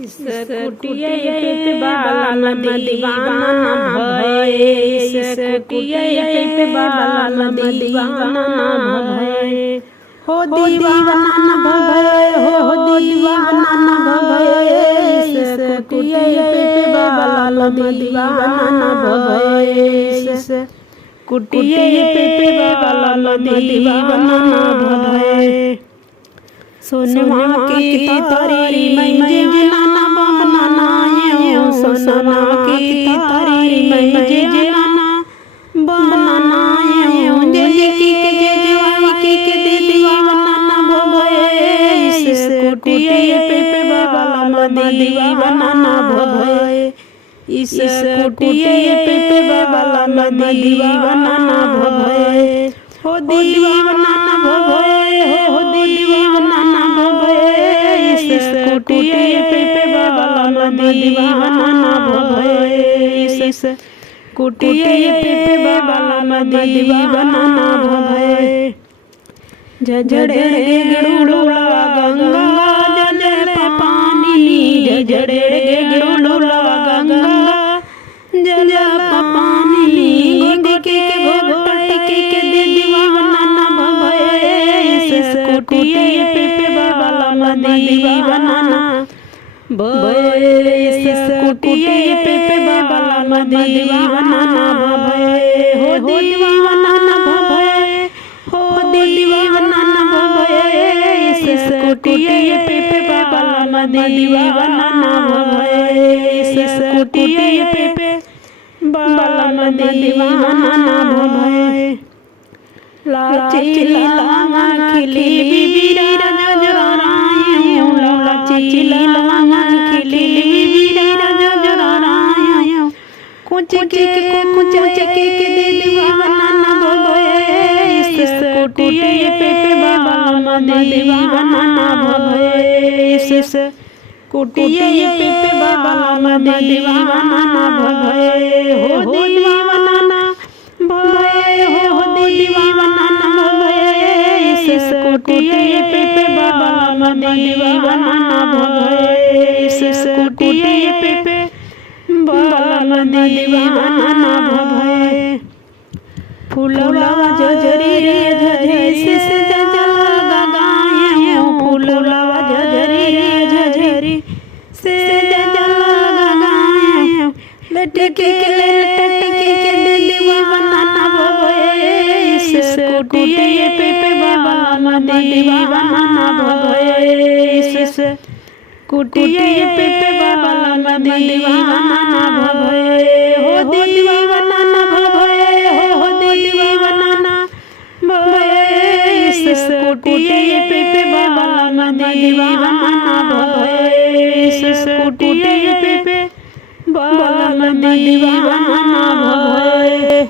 इस कुटिया पे बाल दीवाना भये, इस कुटिया पे बाल दीवाना भये, हो दीवाना भये, हो दीवाना भये, इस कुटिया पे बाल दीवाना भये, इस कुटिया पे बाल दीवाना भये। सोनमा की तारी मैं जेना बनाना है, सोनमा की तारी मैं जेना बनाना है, जे की के दीवाना भये, इस कुटिया पे बाल दीवाना भये, इस कुटिया पे बाल दीवाना भये, हो दीवाना भये, हो दीवाना भये, इस कुटिया पे बाल दीवाना भये, इस कुटिया पे बाल दीवाना भये। झझड़े गड़ुड़ा गंगा जल पानी, झझड़े गड़ुड़ा गंगा जल पानी, गोद के दीवाना भये, इस कुटिया पे बाल दीवाना भये, इस कुटिया पे बाल दीवाना भये, हो दीवाना भये, हो दीवाना भये, इस कुटिया पे बाल दीवाना भये, इस कुटिया पे बाल दीवाना भये। लाची लांगा खिली बीरा जजरायो, लाची लांगा खिली बीरा जजरायो, कुछ के दीवाना भये, इस कुटिया पे बाल दीवाना भये, इस कुटिया पे बाल दीवाना भये, हो दीवाना भये, हो दीवाना भये, इस कुटिया पे बाल दीवाना भये, इस कुटिया पे बाल दीवाना भये। फूलवा झझरी रे झझरी से जल लगाए, फूलवा झझरी रे झझरी से जल लगाए, लटके के दीवाना भये, इस कुटिया पे बाल दीवाना भये, इस कुटिया पे बाल दीवाना भये, हो दीवाना भये, हो दीवाना भये, इस कुटिया पे बाल दीवाना भये, इस कुटिया पे बाल दीवाना भये।